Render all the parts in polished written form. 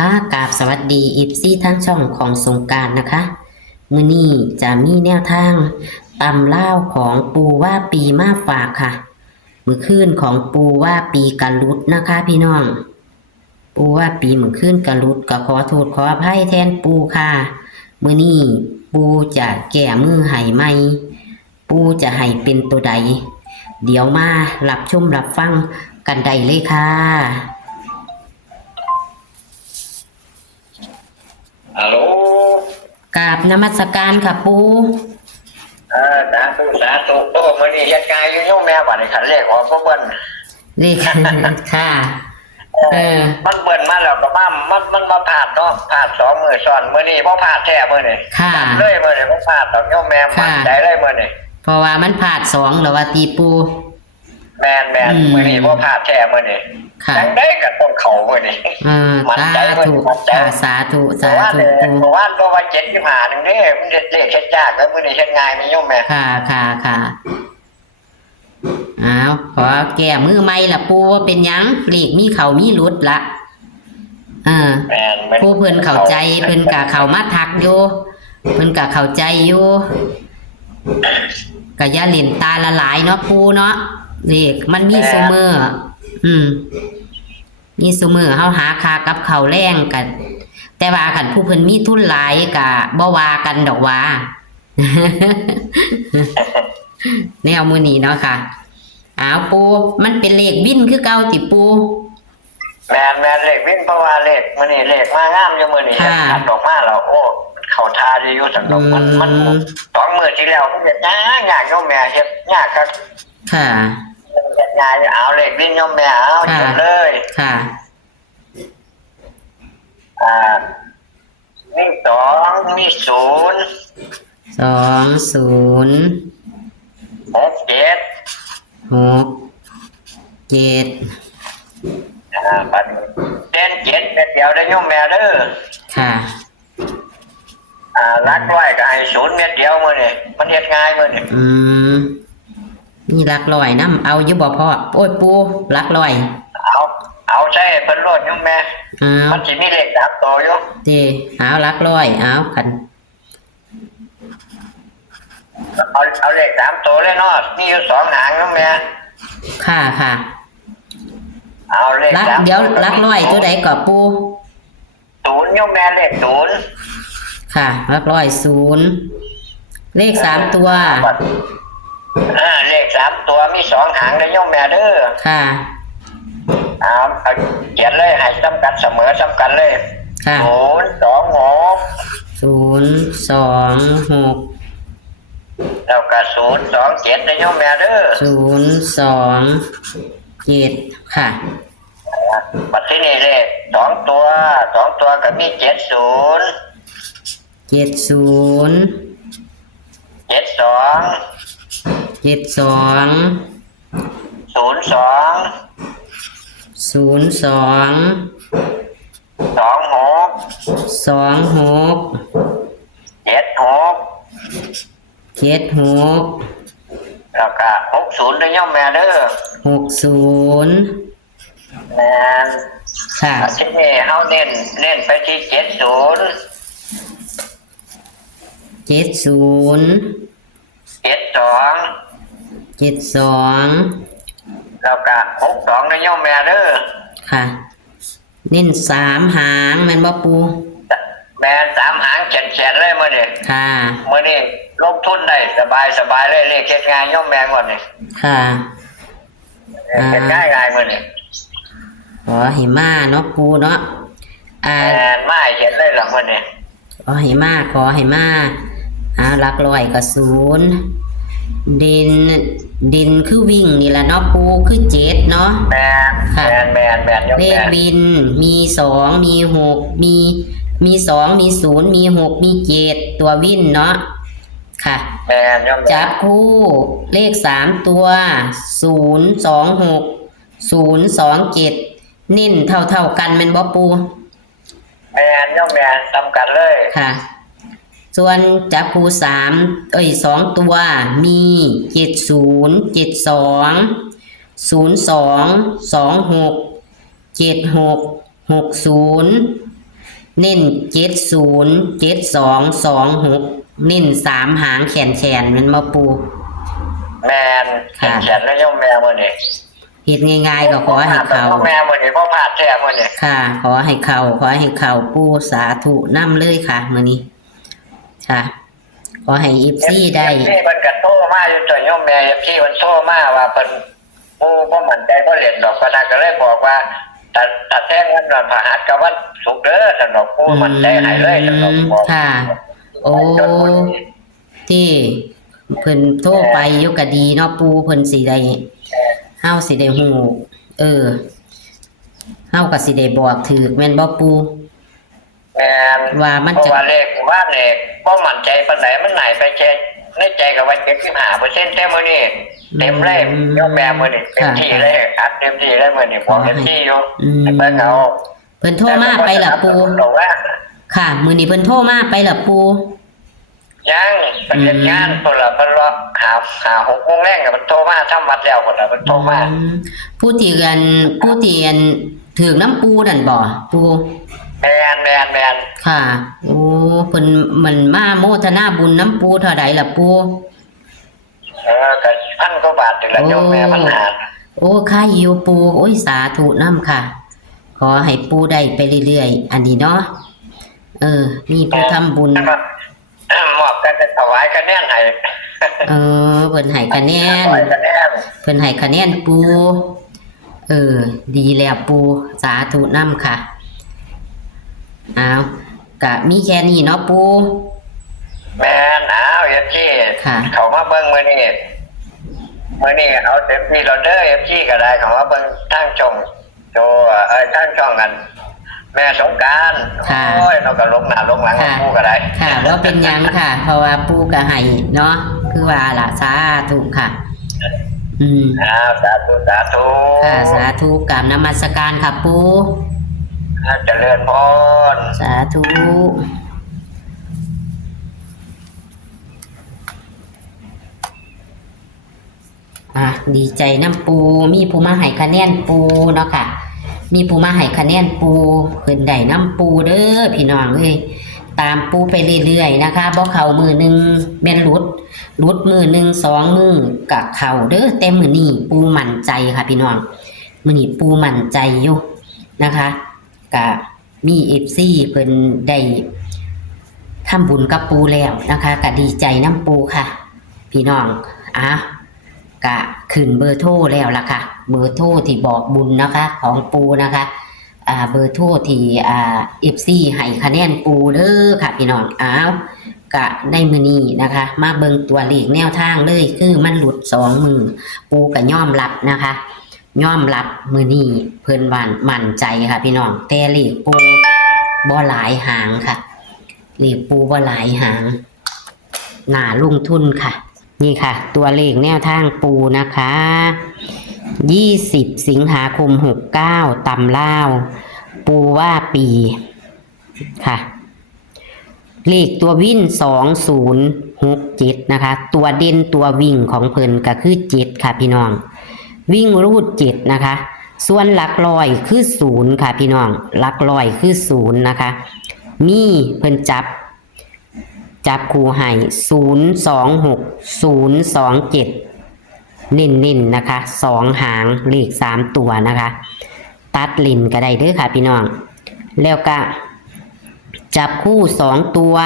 ค่ะกราบสวัสดีอีฟซี่ทั้งช่องของสงกรานต์นะคะมื้อนี้จะมีแนวทางตำล่าวของปูว่าปีมาฝากค่ะมื้อคืนของปูว่าปีกะลุดนะคะพี่น้องปูว่าปีมื้อคืนกะลุดก็ขอโทษขออภัยแทนปูค่ะมื้อนี้ปูจะแก้มือให้ใหม่ปูจะให้เป็นตัวใดเดี๋ยวมารับชมรับฟังกันได้เลยค่ะฮัลโหลกราบนมัสการค่ะปูสาธุโอ้มื้อนี้เฮ็ดงานอยู่โยมแม่บัดนี้คันเลขออกบ่เบิ่นเลขค่ะมันเบิ่นมาแล้วก็มันบ่พลาดเนาะพลาด2มื้อซ้อนมื้อนี้บ่พลาดแท้มื้อนี้ค่ะเลยมื้อนี้บ่พลาดดอกโยมแม่มั่นใจเลยมื้อนี้เพราะว่ามันพลาด2แล้วว่าตีปูแม่นมื้อนี้บ่พลาดแท้มื้อนี้จังได๋ก็ต้องเข้ามื้อนี้มั่นใจค่ะสาธุเพราะว่าบ่ว่า75นึงเด้มันเฮ็ดเลขเฮ็ดยากแล้วมื้อนี้เฮ็ดง่ายมีโยมแม่ค่ะอ้าวขอแก้มือใหม่ล่ะปูว่าเป็นหยังเลขมีเข้ามีหลุดละผู้เพิ่นเข้าใจเพิ่นก็เข้ามาทักอยู่เพิ่นก็เข้าใจอยู่ก็อย่าเล่นตาละหลายเนาะปูเนาะเลขมันมีซุมื้อมีซุมื้อเฮาหาค่ากับข้าวแรงกันแต่ว่าคันผู้เพิ่นมีทุนหลายก็บ่ว่ากันดอกว่าแนวมื้อนี้เนาะค่ะอ้าวปูมันเป็นเลขวินคือเก่าติปูแม่นเลขวินเพราะว่าเลขมื้อนี้เลขมางามอยู่มื้อนี้อัดออกมาแล้วโอ้เข้าท่าดีอยู่จังดอกมัน2มื้อที่แล้วเฮ็ดยากโยมแม่เฮ็ดยากครับค่ะเฮ็ดยากเอาเลขวินโยมแม่เอาจบเลยค่ะมี2มี0 20 67 บัดเด่น7เดียวได้โยมแม่เด้อค่ะหลักร้อยก็ให้0เม็ดเดียวมื้อนี้มันเฮ็ดง่ายมื้อนี้มีหลักร้อยนำเอาอยู่บ่พ่อโอ้ยปูหลักร้อยเอาใช่เพิ่นโลดโยมแม่มันสิมีเลข3ตัวอยู่ติเอาหลักร้อยเอาคันเอาเลข3ตัวเลยเนาะมีอยู่2หางโยมแม่ค่ะเอาเลข3เดี๋ยวหลักร้อยตัวใดก็ปู0โยมแม่เลข0ค่ะหลักร้อย0เลข3ตัวเลข3ตัวมี2หางเด้อโยมแม่เด้อค่ะเอาเขียนเลยให้ซ้ำกันเสมอซ้ำกันเลยค่ะ026แล้วก็027ได้โยมแม่เด้อ027ค่ะบัดที่นี่เลข2ตัวก็มี70 26แล้วก็60ได้โยมแม่เด้อ60ค่ะทีนี้เฮาเน้นไปที่70แล้วก็62ได้โยมแม่เด้อค่ะเน้น3หางแม่นบ่ปูแม่น3หางแข็งๆเลยมื้อนี้ค่ะมื้อนี้ลงทุนได้สบายเลยเลขเฮ็ดง่ายโยมแม่ก่อนนี่ค่ะเฮ็ดง่ายมื้อนี้ขอให้มาเนาะปูเนาะมาเฮ็ดเลยล่ะมื้อนี้ขอให้มาหลักร้อยก็0ดินคือวิ่งนี่ล่ะเนาะปูคือ7เนาะแม่นเลขวินมี2มี6มี2มี0มี6มี7ตัววินเนาะค่ะจับคู่เลข3ตัว026 027นิ่นเท่ากันแม่นบ่ปูแม่นจำกันเลยค่ะส่วนจับคู่2ตัวมี70 72 02 26 76 60 เน้น707226เน้น3 หางแขนแมันมาปูแมนเขียนแล้วโยมแม่มื้อนี้เฮ็ดง่ายๆก็ขอให้เขาแม่มื้อนี้บ่พลาดแท้มื้อนี้ค่ะขอให้เขาปูสาธุนํเลยค่ะมื้อนี้ค่ะขอให้ FC ได้เพิ่นก็โทรมาอยู่ตัวโยมแม่ FC เพิ่นโทรมาว่าเพิ่นผู้บ่มั่นใจบ่เล่นดอกก็ก็เลยบอกว่าถ้าแท้งวันพฤหัสกับวันศุกร์เด้อสำหรับผู้มั่นใจให้เลยสำหรับบอกค่ะโอ้ที่เพิ่นโทรไปอยู่ก็ดีเนาะปูเพิ่นสิได้เฮาสิได้ฮู้เฮาก็สิได้บอกถูกแม่นบ่ปูแม่นว่ามันจะว่าเลขบ่มั่นใจปานใดมันไหนไปแค่ในใจก็ว่า75%แต่มื้อนี้เต็มเลยโยมแม่มื้อนี้เต็มที่เลยอัดเต็มที่เลยมื้อนี้บอกเต็มที่อยู่เพิ่นเอาเพิ่นโทรมาไปล่ะปูค่ะมื้อนี้เพิ่นโทรมาไปล่ะปูยังเป็นเฮ็ดงานพุ่นล่ะเพิ่นรอหา6 โมงแรงก็เพิ่นโทรมาทำวัดแล้วพุ่นล่ะเพิ่นโทรมาผู้ที่ถือน้ำปูนั่นบ่ปูแม่นค่ะโอ้เพิ่นมันมาโมทนาบุญน้ำปูเท่าใดล่ะปูก็1,000 กว่าบาทนี่ล่ะโยมแม่มันหาโอ้ค่าอยู่ปูโอ้ยสาธุนำค่ะขอให้ปูได้ไปเรื่อยๆอันนี้เนาะมีผู้ทำบุญมอบกันถวายคะแนนให้เพิ่นให้คะแนนเพิ่นให้คะแนนปูดีแล้วปูสาธุนำค่ะเอาก็มีแค่นี้เนาะปูแม่นFG เขามาเบิ่งมื้อนี้เอาเต็มที่เราเด้อ FG ก็ได้เขามาเบิ่งทางช่องทางช่องกันแม่สงกรานต์โอ้ยเราก็ลงหน้าลงหลังปูก็ได้ค่ะบ่เป็นหยังค่ะเพราะว่าปูก็ให้เนาะคือว่าล่ะสาธุค่ะสาธุค่ะสาธุกราบนมัสการค่ะปูเจริญพรสาธุดีใจน้ำปูมีผู้มาให้คะแนนปูเนาะค่ะมีผู้มาให้คะแนนปูเพิ่นได้น้ำปูเด้อพี่น้องเอ้ยตามปูไปเรื่อยๆนะคะบ่เข้ามือนึงแม่นหลุดมือนึง2 มือกับเข้าเด้อแต่มื้อนี้ปูมั่นใจค่ะพี่น้องมื้อนี้ปูมั่นใจอยู่นะคะก็มี FC เพิ่นได้ทำบุญกับปูแล้วนะคะก็ดีใจน้ำปูค่ะพี่น้องกะขึ้นเบอร์โทรแล้วล่ะค่ะเบอร์โทรที่บอกบุญนะคะของปูนะคะเบอร์โทรที่FC ให้คะแนนปูเด้อค่ะพี่น้องกะในมื้อนี้นะคะมาเบิ่งตัวเลขแนวทางเลยคือมันหลุด2 มือปูก็ยอมรับนะคะยอมรับมื้อนี้เพิ่นมั่นใจค่ะพี่น้องแต่เลขปูบ่หลายหางค่ะเลขปูบ่หลายหางน่าลงทุนค่ะนี่ค่ะตัวเลขแนวทางปูนะคะ20 สิงหาคม69ตำลาวปูว่าปีค่ะเลขตัววิ่ง2067นะคะตัวเด่นตัววิ่งของเพิ่นก็คือ7ค่ะพี่น้องวิ่งรูด7นะคะส่วนหลักร้อยคือ0ค่ะพี่น้องหลักร้อยคือ0นะคะมีเพิ่นจับคู่ให้026 027เน้นนะคะ2 หางเลข3 ตัวนะคะตัดลิ้นก็ได้เด้อค่ะพี่น้องแล้วก็จับคู่2 ตัว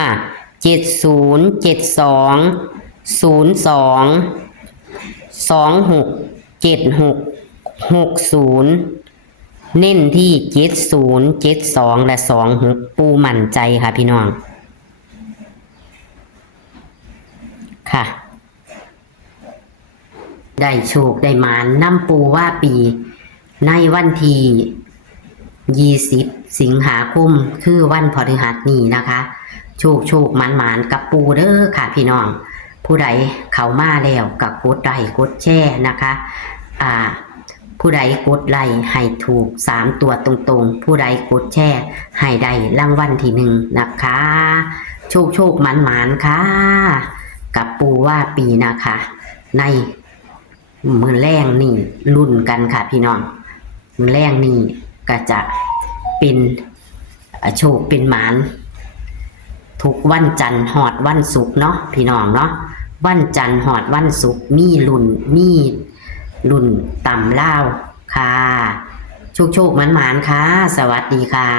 70 72 02 26 76 60เน้นที่70 72และ26ปูมั่นใจค่ะพี่น้องค่ะได้โชคได้มานำปูว่าปีในวันที่20 สิงหาคมคือวันพฤหัสนี้นะคะโชคหมานกับปูเด้อค่ะพี่น้องผู้ใดเข้ามาแล้วก็กดไลค์กดแชร์นะคะผู้ใดกดไลค์ให้ถูก3 ตัวตรงๆผู้ใดกดแชร์ให้ได้รางวัลที่1นะคะโชคหมานค่ะกับปูว่าปีนะคะในมื้อแรงนี่รุ่นกันค่ะพี่น้องมื้อแรงนี่ก็จะเป็น โชคเป็นหมานทุกวันจันทร์หอดวันศุกร์เนาะพี่น้องเนาะวันจันทร์หอดวันศุกร์มีรุ่นต่ำเล่าวค่ะโชคหมานๆค่ะสวัสดีค่ะ